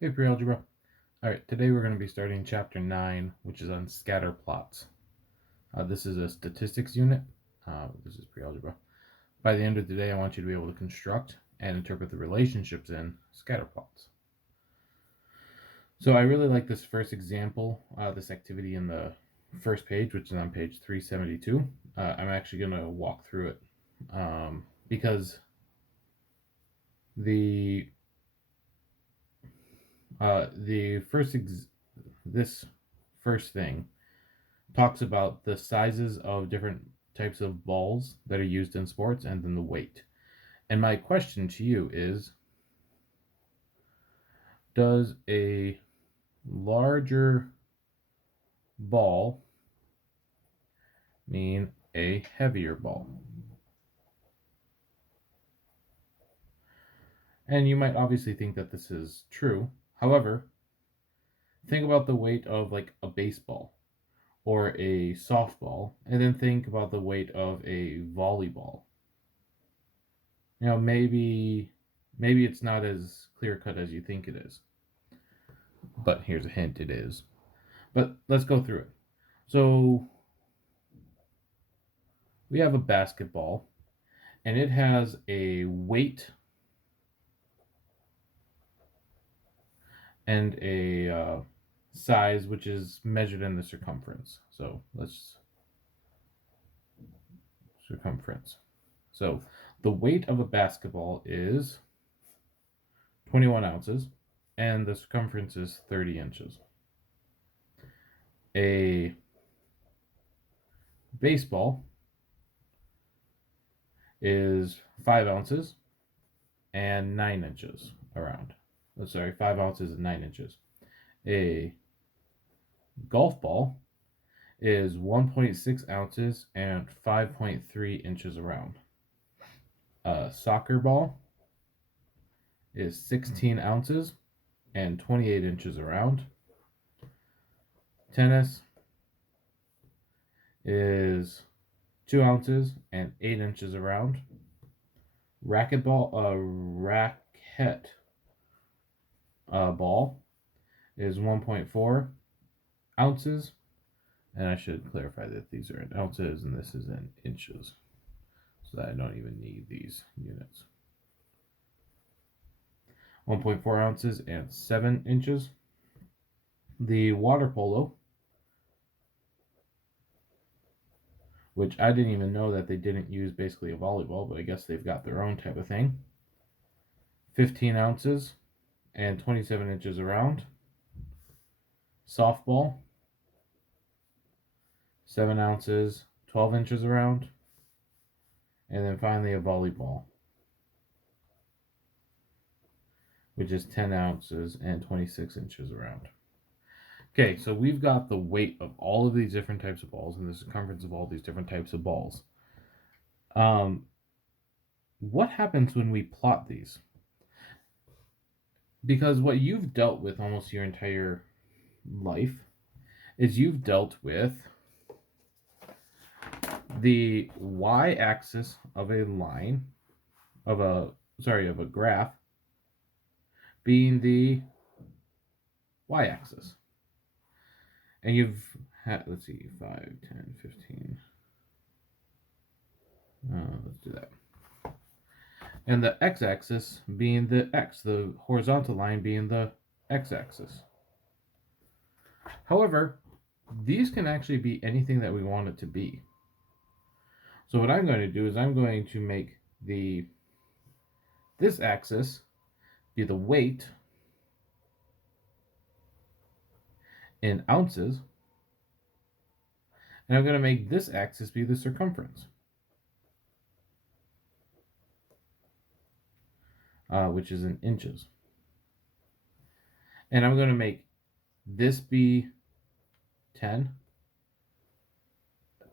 Hey, Pre-Algebra. All right, today we're going to be starting Chapter 9, which is on scatter plots. This is a statistics unit. This is Pre-Algebra. By the end of the day, I want you to be able to construct and interpret the relationships in scatter plots. So I really like this first example, this activity in the first page, which is on page 372. I'm actually going to walk through it because the this first thing talks about the sizes of different types of balls that are used in sports and then the weight. And my question to you is, does a larger ball mean a heavier ball? And you might obviously think that this is true. However, think about the weight of like a baseball or a softball, and then think about the weight of a volleyball. Maybe it's not as clear cut as you think it is. But here's a hint, it is. But let's go through it. So we have a basketball, and it has a weight and a size, which is measured in the circumference. So let's circumference. So the weight of a basketball is 21 ounces, and the circumference is 30 inches. A baseball is 5 ounces and 9 inches around. 5 ounces and 9 inches. A golf ball is 1.6 ounces and 5.3 inches around. A soccer ball is 16 ounces and 28 inches around. Tennis is 2 ounces and 8 inches around. Racket ball ball is 1.4 ounces, and I should clarify that these are in ounces and this is in inches, so that I don't even need these units. 1.4 ounces and 7 inches. The water polo, which I didn't even know that they didn't use basically a volleyball, but I guess they've got their own type of thing. 15 ounces and 27 inches around. Softball, 7 ounces, 12 inches around. And then finally a volleyball, which is 10 ounces and 26 inches around. Okay, so we've got the weight of all of these different types of balls and the circumference of all these different types of balls. What happens when we plot these? Because what you've dealt with almost your entire life is you've dealt with the y-axis of a line, of a graph being the y-axis. And you've had, let's see, 5, 10, 15. Let's do that. And the x-axis being the x, the horizontal line being the x-axis. However, these can actually be anything that we want it to be. So what I'm going to do is I'm going to make this axis be the weight in ounces, and I'm going to make this axis be the circumference, which is in inches. And I'm going to make this be 10,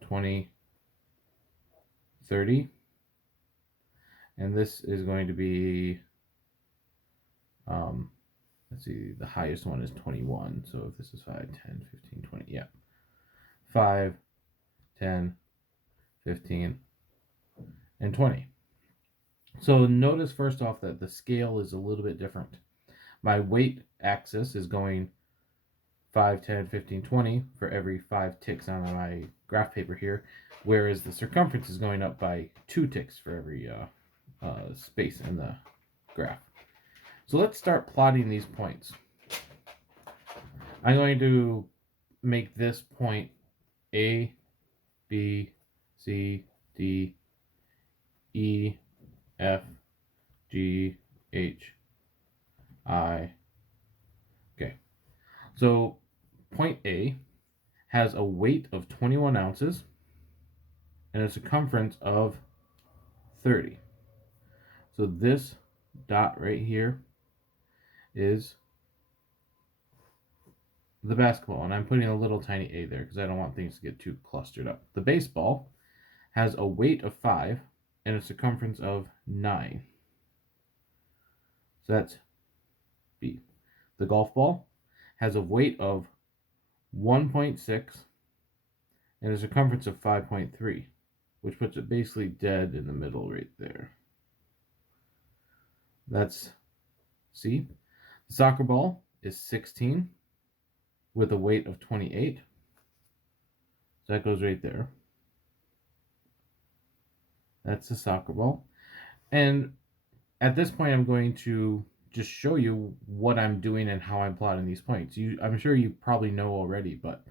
20, 30, and this is going to be, let's see, the highest one is 21. So if this is 5, 10, 15, 20, yeah. 5, 10, 15, and 20. So notice first off that the scale is a little bit different. My weight axis is going 5, 10, 15, 20 for every 5 ticks on my graph paper here, whereas the circumference is going up by 2 ticks for every space in the graph. So let's start plotting these points. I'm going to make this point A, B, C, D, E, F, G, H, I. Okay, so point A has a weight of 21 ounces and a circumference of 30. So this dot right here is the basketball, and I'm putting a little tiny a there because I don't want things to get too clustered up. The baseball has a weight of 5 and a circumference of 9. So that's B. The golf ball has a weight of 1.6 and a circumference of 5.3, which puts it basically dead in the middle right there. That's C. The soccer ball is 16 with a weight of 28. So that goes right there. That's the soccer ball. And at this point, I'm going to just show you what I'm doing and how I'm plotting these points. I'm sure you probably know already, but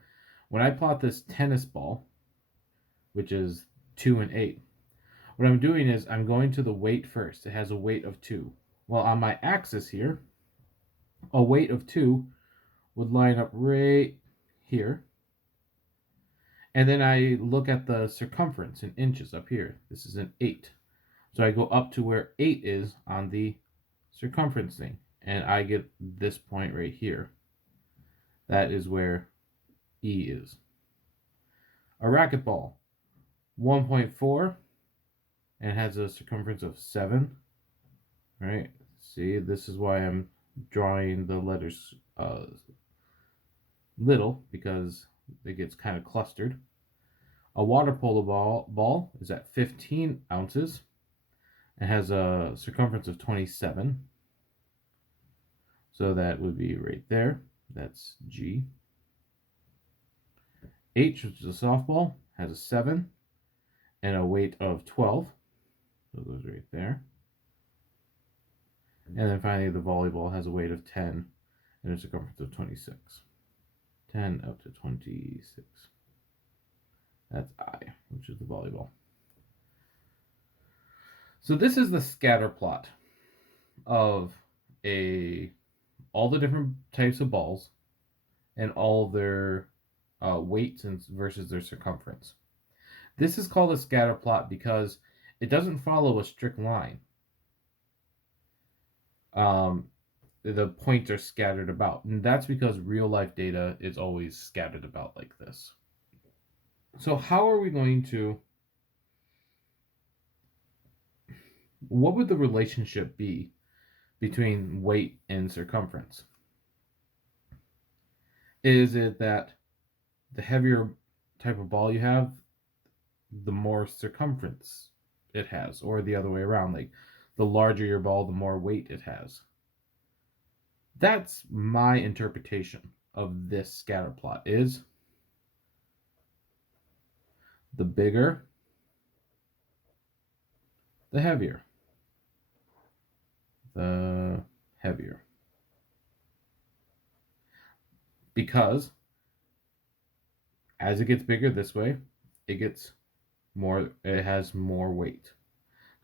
when I plot this tennis ball, which is 2 and 8, what I'm doing is I'm going to the weight first. It has a weight of 2. Well, on my axis here, a weight of 2 would line up right here. And then I look at the circumference in inches up here. This is an 8. So I go up to where 8 is on the circumference thing. And I get this point right here. That is where E is. A racquetball, 1.4, and it has a circumference of 7. Right? See, this is why I'm drawing the letters little, because it gets kind of clustered. A water polo ball is at 15 ounces and has a circumference of 27. So that would be right there. That's G. H, which is a softball, has a 7 and a weight of 12. So it goes right there. And then finally, the volleyball has a weight of 10 and a circumference of 26. 10 up to 26. That's I, which is the volleyball. So this is the scatter plot of all the different types of balls and all their weights versus their circumference. This is called a scatter plot because it doesn't follow a strict line. The points are scattered about, and that's because real life data is always scattered about like this. So how are we going to, what would the relationship be between weight and circumference? Is it that the heavier type of ball you have, the more circumference it has, or the other way around, like the larger your ball, the more weight it has? That's my interpretation of this scatter plot, is the bigger, the heavier. The heavier. Because as it gets bigger this way, it has more weight.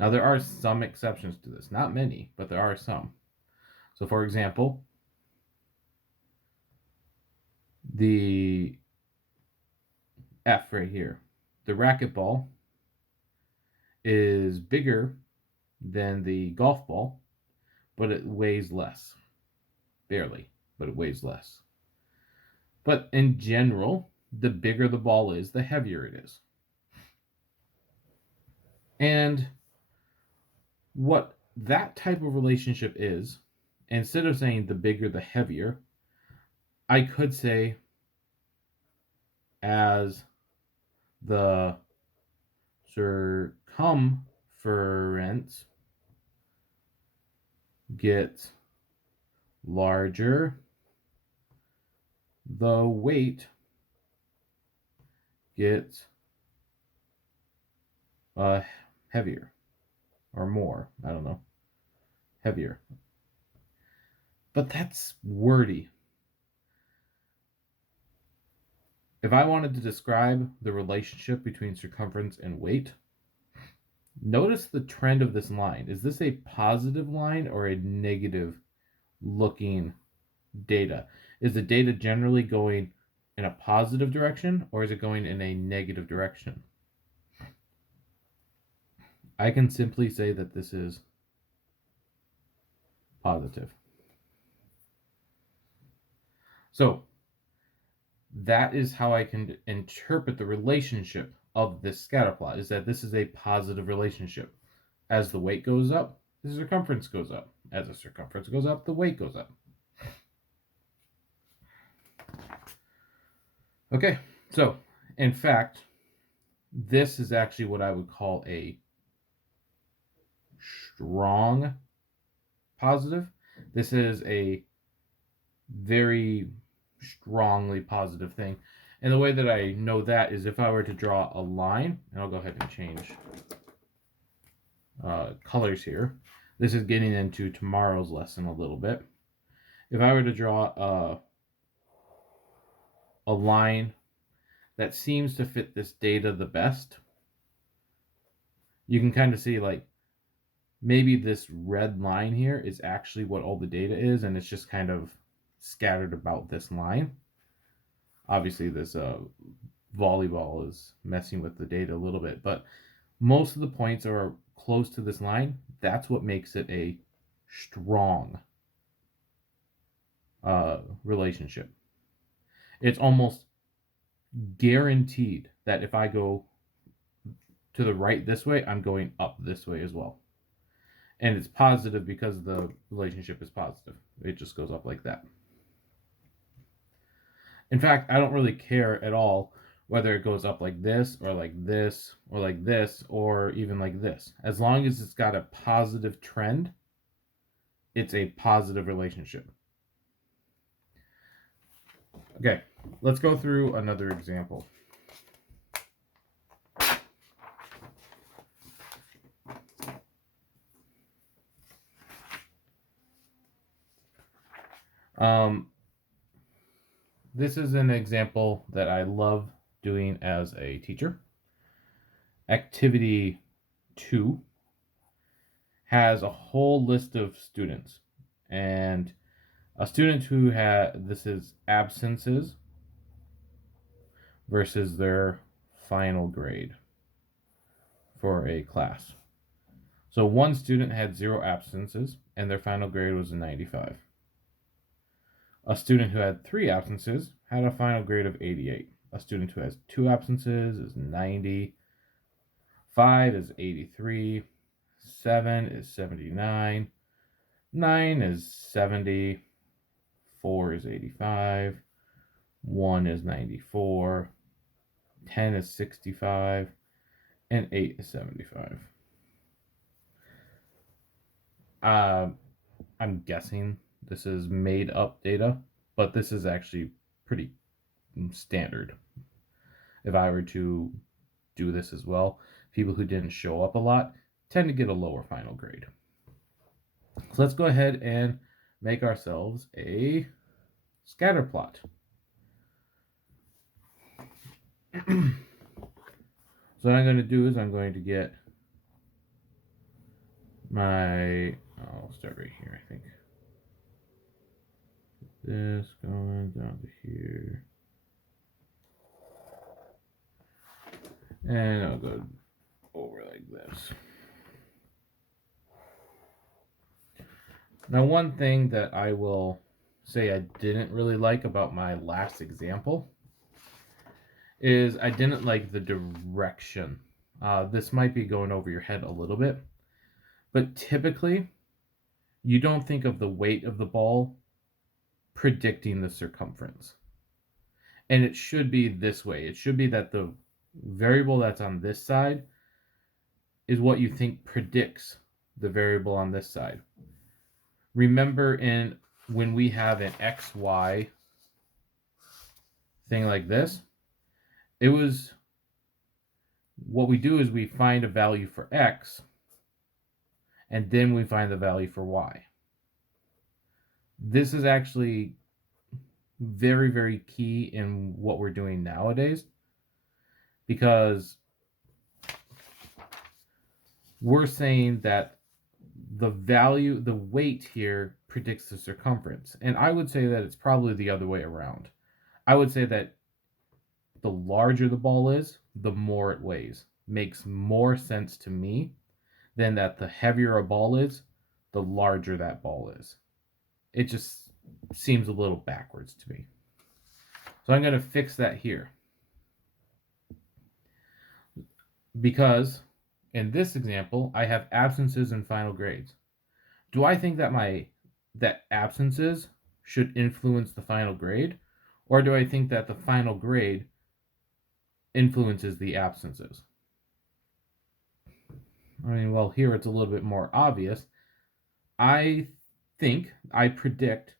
Now there are some exceptions to this, not many, but there are some. So for example, the F right here, the racquetball is bigger than the golf ball, but it weighs less. Barely, but it weighs less. But in general, the bigger the ball is, the heavier it is. And what that type of relationship is, instead of saying the bigger the heavier, I could say as the circumference gets larger the weight gets heavier or more. I don't know. Heavier. But that's wordy. If I wanted to describe the relationship between circumference and weight, notice the trend of this line. Is this a positive line or a negative looking data? Is the data generally going in a positive direction or is it going in a negative direction? I can simply say that this is positive. So that is how I can interpret the relationship of this scatter plot, is that this is a positive relationship. As the weight goes up, the circumference goes up. As the circumference goes up, the weight goes up. Okay, so in fact, this is actually what I would call a strong positive. This is a very strongly positive thing. And the way that I know that is if I were to draw a line, and I'll go ahead and change colors here. This is getting into tomorrow's lesson a little bit. If I were to draw a line that seems to fit this data the best, you can kind of see like maybe this red line here is actually what all the data is, and it's just kind of scattered about this line. Obviously, this volleyball is messing with the data a little bit, but most of the points are close to this line. That's what makes it a strong relationship. It's almost guaranteed that if I go to the right this way, I'm going up this way as well. And it's positive because the relationship is positive. It just goes up like that. In fact, I don't really care at all whether it goes up like this or like this or like this or even like this. As long as it's got a positive trend, it's a positive relationship. Okay, let's go through another example. This is an example that I love doing as a teacher. Activity 2 has a whole list of students, and a student who had, this is absences versus their final grade for a class. So one student had 0 absences and their final grade was a 95. A student who had 3 absences had a final grade of 88. A student who has 2 absences is 90. 5 is 83. 7 is 79. 9 is 70. 4 is 85. 1 is 94. 10 is 65. And 8 is 75. I'm guessing this is made up data, but this is actually pretty standard. If I were to do this as well, people who didn't show up a lot tend to get a lower final grade. So let's go ahead and make ourselves a scatter plot. So what I'm going to do is I'm going to get my, I'll start right here, I think. This going down to here. And I'll go over like this. Now, one thing that I will say I didn't really like about my last example is I didn't like the direction. This might be going over your head a little bit, but typically you don't think of the weight of the ball predicting the circumference. And it should be this way. It should be that the variable that's on this side is what you think predicts the variable on this side. Remember in when we have an XY thing like this, what we do is we find a value for X, and then we find the value for Y. This is actually very, very key in what we're doing nowadays, because we're saying that the weight here predicts the circumference. And I would say that it's probably the other way around. I would say that the larger the ball is, the more it weighs. Makes more sense to me than that the heavier a ball is, the larger that ball is. It just seems a little backwards to me. So I'm going to fix that here. Because in this example, I have absences and final grades. Do I think that absences should influence the final grade, or do I think that the final grade influences the absences? I mean, well, here it's a little bit more obvious. I predict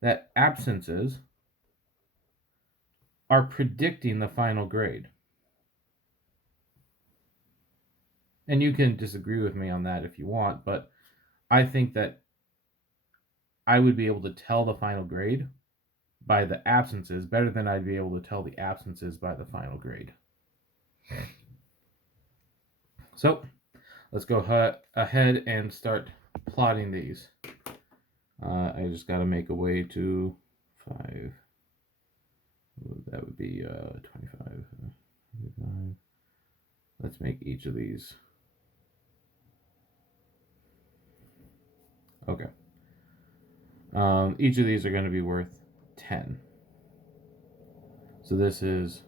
that absences are predicting the final grade. And you can disagree with me on that if you want, but I think that I would be able to tell the final grade by the absences better than I'd be able to tell the absences by the final grade. So let's go ahead and start plotting these. I just got to make a way to 5. That would be 25. Let's make each of these. Okay. Each of these are going to be worth 10. So this is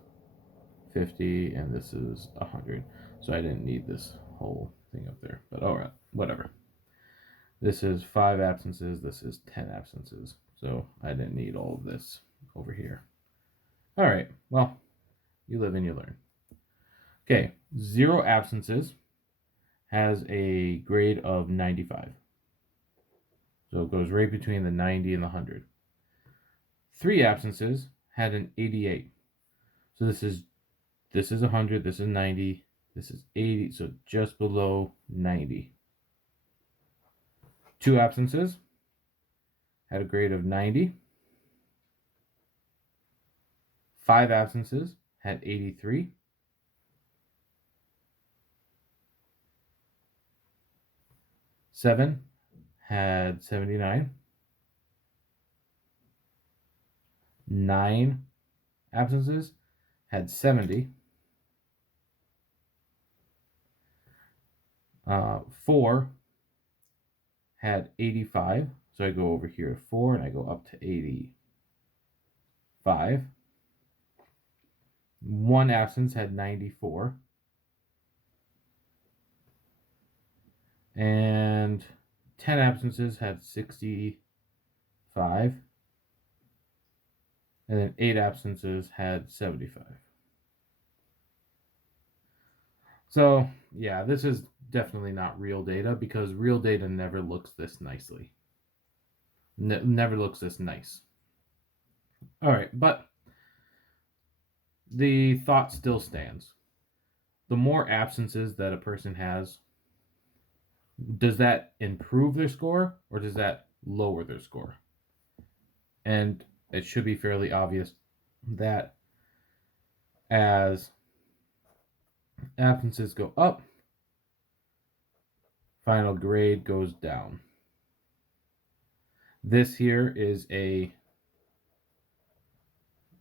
50 and this is 100. So I didn't need this whole thing up there, but all right, whatever. This is 5 absences, this is 10 absences. So I didn't need all of this over here. All right, well, you live and you learn. Okay, 0 absences has a grade of 95. So it goes right between the 90 and the 100. 3 absences had an 88. So this is 100, this is 90, this is 80, so just below 90. 2 absences had a grade of 90. 5 absences had 83. 7 had 79. 9 absences had 70. 4 had 85. So I go over here to 4 and I go up to 85. 1 absence had 94. And 10 absences had 65. And then 8 absences had 75. So, yeah, this is definitely not real data, because real data never looks this nicely. Never looks this nice. All right, but the thought still stands. The more absences that a person has, does that improve their score or does that lower their score? And it should be fairly obvious that as absences go up, final grade goes down. This here is a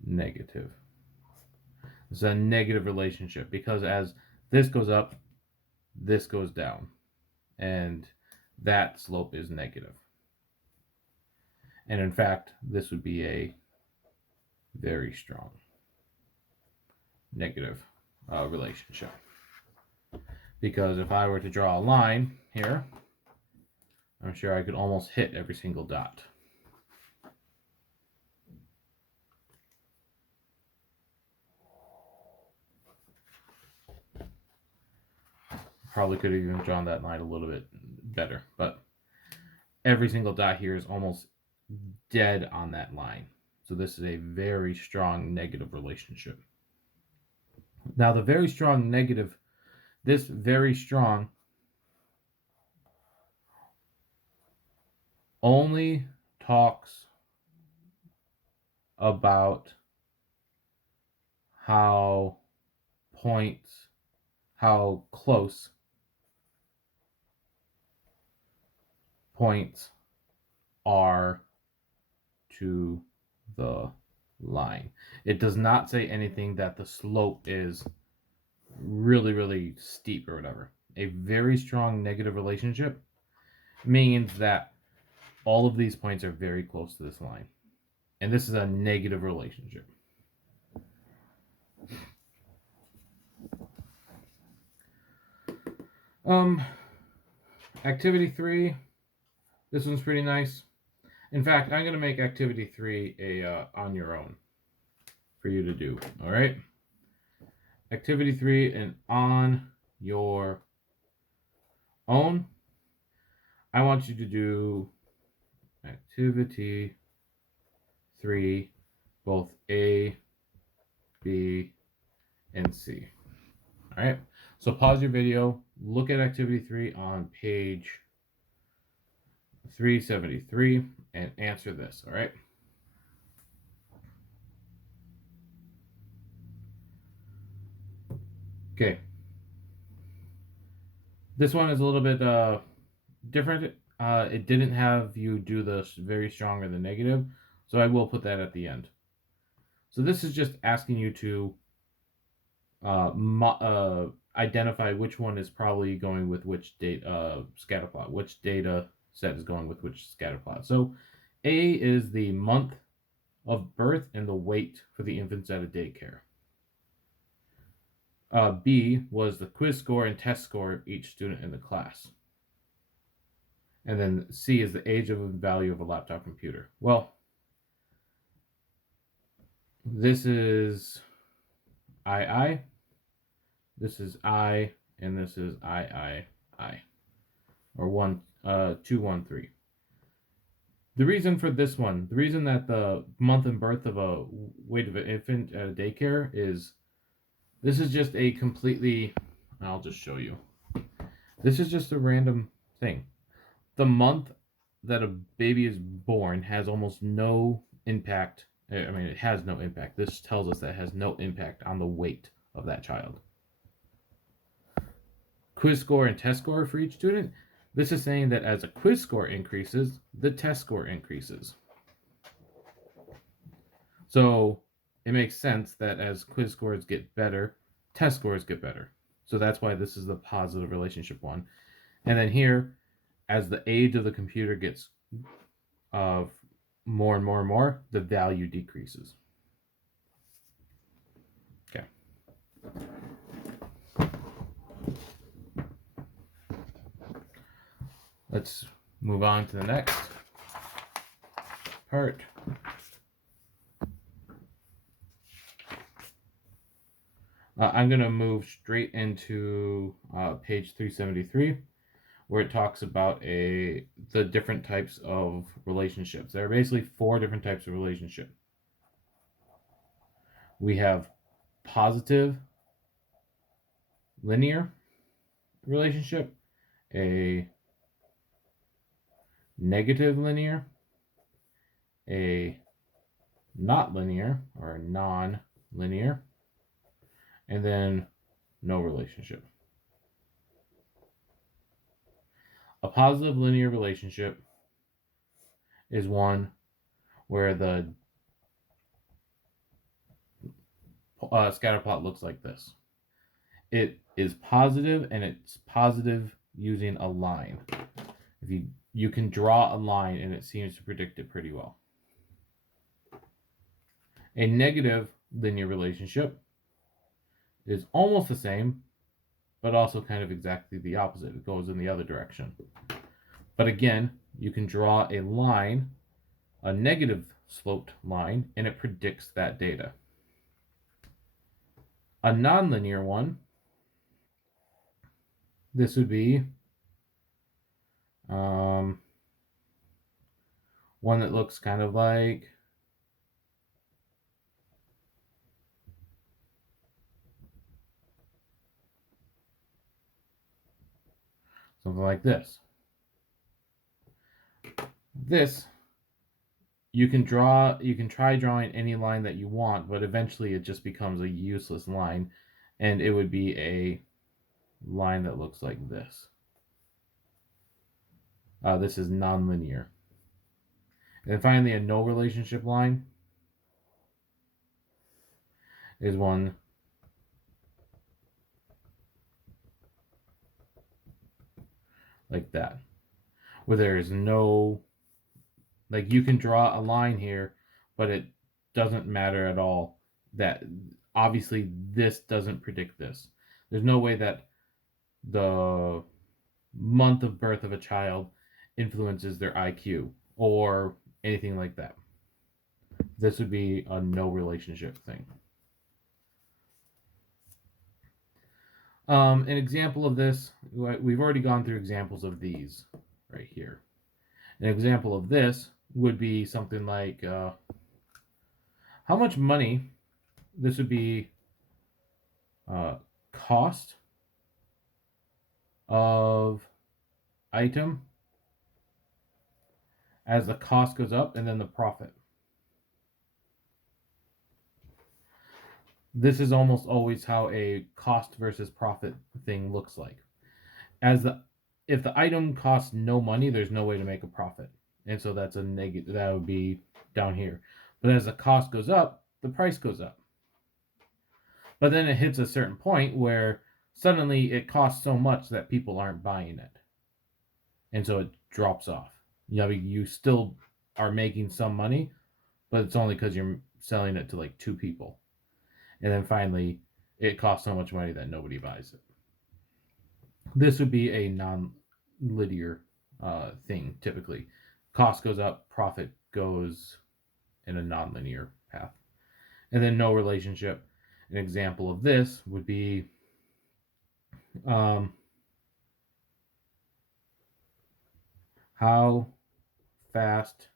negative. It's a negative relationship, because as this goes up, this goes down, and that slope is negative. And in fact, this would be a very strong negative relationship. Because if I were to draw a line here, I'm sure I could almost hit every single dot. Probably could have even drawn that line a little bit better, but every single dot here is almost dead on that line. So this is a very strong negative relationship. Now, the very strong negative, this very strong only talks about how close points are to the line. It does not say anything that the slope is really, really steep or whatever. A very strong negative relationship means that all of these points are very close to this line. And this is a negative relationship. Activity 3. This one's pretty nice. In fact, I'm going to make activity 3 a on your own for you to do. All right. Activity 3 and on your own. I want you to do activity 3, both A, B, and C. All right. So pause your video. Look at activity 3 on page 373 and answer this. All right. Okay. This one is a little bit different. It didn't have you do the very strong or the negative, so I will put that at the end. So this is just asking you to identify which one is probably going with which scatter plot, which data set is going with which scatter plot. So A is the month of birth and the weight for the infants at a daycare. B was the quiz score and test score of each student in the class. And then C is the age of and value of a laptop computer. Well, this is II, this is I, and this is I, or 2, 1, 3. The reason for this one, the reason that the month and birth of a weight of an infant at a daycare is, this is just a completely, I'll just show you. This is just a random thing. The month that a baby is born has almost no impact. I mean, it has no impact. This tells us that it has no impact on the weight of that child. Quiz score and test score for each student. This is saying that as a quiz score increases, the test score increases. So it makes sense that as quiz scores get better, test scores get better. So that's why this is the positive relationship one. And then here, as the age of the computer gets more and more and more, the value decreases. Okay. Let's move on to the next part. I'm going to move straight into page 373, where it talks about the different types of relationships. There are basically 4 different types of relationship. We have positive linear relationship, a negative linear, a not linear or non-linear, and then no relationship. A positive linear relationship is one where the scatter plot looks like this. It is positive, and it's positive using a line. If you can draw a line, and it seems to predict it pretty well. A negative linear relationship is almost the same, but also kind of exactly the opposite. It goes in the other direction. But again, you can draw a line, a negative sloped line, and it predicts that data. A nonlinear one, this would be one that looks kind of like something like this. This, you can try drawing any line that you want, but eventually it just becomes a useless line, and it would be a line that looks like this. This is nonlinear. And finally, a no relationship line is one like that, where there is no, like, you can draw a line here, but it doesn't matter at all that obviously this doesn't predict this. There's no way that the month of birth of a child influences their IQ or anything like that. This would be a no relationship thing. An example of this, we've already gone through examples of these right here. An example of this would be something like how much money, this would be cost of item as the cost goes up, and then the profit. This is almost always how a cost versus profit thing looks like. If the item costs no money, there's no way to make a profit, and so that's a negative. That would be down here. But as the cost goes up, the price goes up. But then it hits a certain point where suddenly it costs so much that people aren't buying it, and so it drops off. You still are making some money, but it's only because you're selling it to like 2 people. And then finally, it costs so much money that nobody buys it. This would be a non-linear thing, typically. Cost goes up, profit goes in a non-linear path. And then no relationship. An example of this would be how fast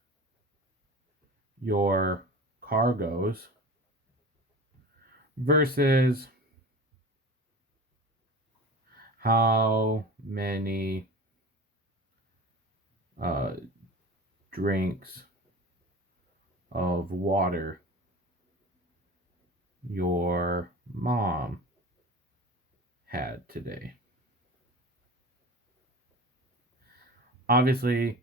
your car goes versus how many drinks of water your mom had today. Obviously,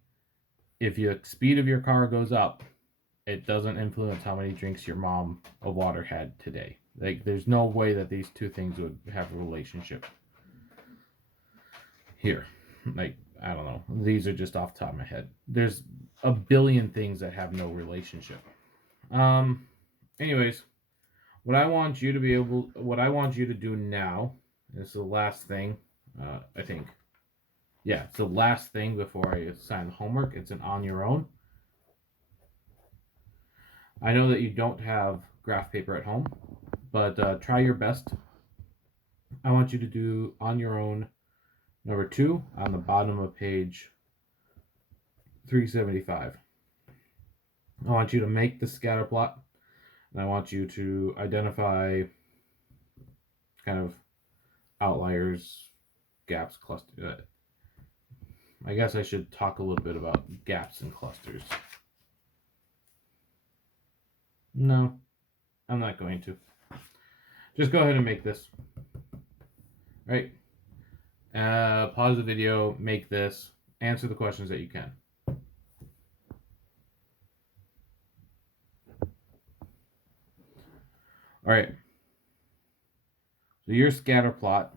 if the speed of your car goes up, it doesn't influence how many drinks your mom of water had today. Like, there's no way that these two things would have a relationship here. Like, I don't know. These are just off the top of my head. There's a billion things that have no relationship. Anyways, what I want you to do now, is the last thing, I think. Yeah, it's the last thing before I assign the homework. It's an on your own. I know that you don't have graph paper at home, but try your best. I want you to do on your own number 2 on the bottom of page 375. I want you to make the scatter plot, and I want you to identify kind of outliers, gaps, clusters. I guess I should talk a little bit about gaps and clusters. No, I'm not going to. Just go ahead and make this. Right? Pause the video, make this, answer the questions that you can. All right. So your scatter plot.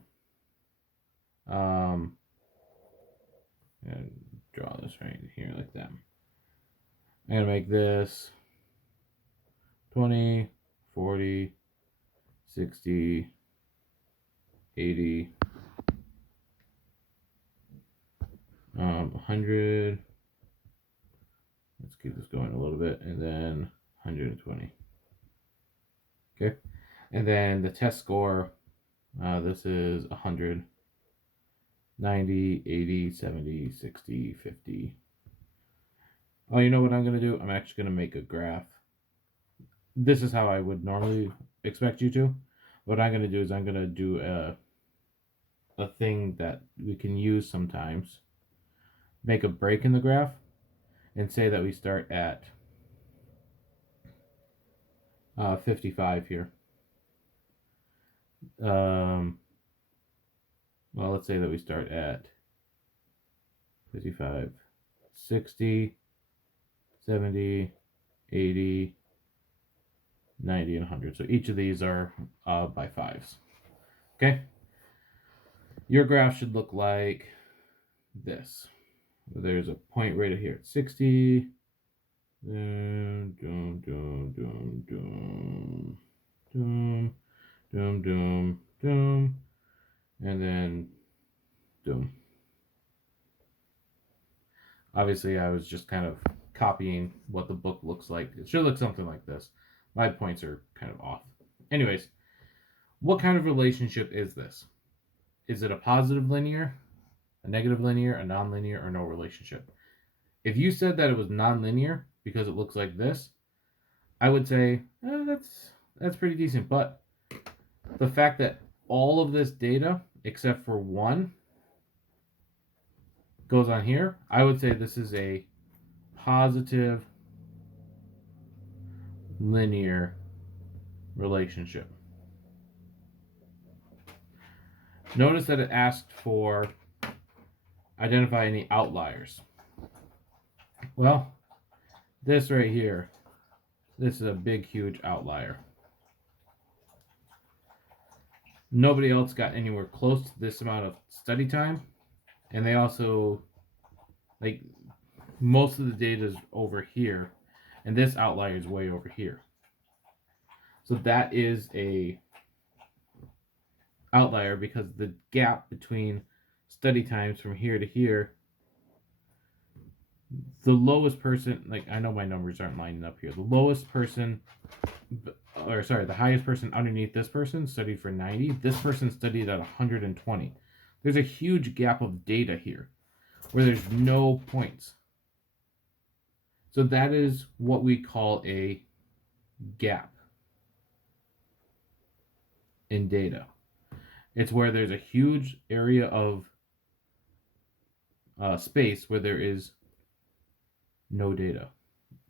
And draw this right here like that. I'm going to make this 20, 40, 60, 80, 100. Let's keep this going a little bit, and then 120. Okay, and then the test score, this is 100, 90, 80, 70, 60, 50, Oh, you know what I'm going to do? I'm actually going to make a graph. This is how I would normally expect you to. What I'm going to do is I'm going to do a thing that we can use sometimes. Make a break in the graph and say that we start at 55 here. Well, let's say that we start at 55, 60, 70, 80, 90, and 100. So each of these are by fives. Okay? Your graph should look like this. There's a point right here at 60. Doom, doom, doom, doom, doom, doom, doom, doom, doom, and then doom. Obviously, I was just kind of copying what the book looks like. It should look something like this. My points are kind of off. Anyways, what kind of relationship is this? Is it a positive linear, a negative linear, a nonlinear, or no relationship? If you said that it was nonlinear because it looks like this, I would say that's pretty decent. But the fact that all of this data, except for one, goes on here, I would say this is a positive linear relationship. Notice that it asked for identify any outliers. Well, this right here, this is a big, huge outlier. Nobody else got anywhere close to this amount of study time. And they also, like, most of the data is over here. And this outlier is way over here. So that is a outlier because the gap between study times from here to here, the lowest person, like I know my numbers aren't lining up here. The lowest person, or sorry, the highest person underneath this person studied for 90. This person studied at 120. There's a huge gap of data here where there's no points. So that is what we call a gap in data. It's where there's a huge area of space where there is no data.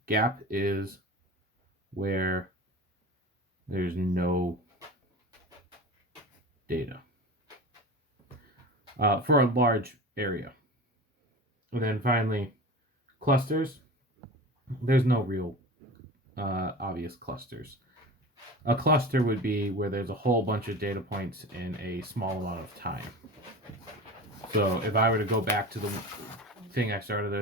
Gap is where there's no data for a large area. And then finally, clusters. There's no real obvious clusters. A cluster would be where there's a whole bunch of data points in a small amount of time. So if I were to go back to the thing I started with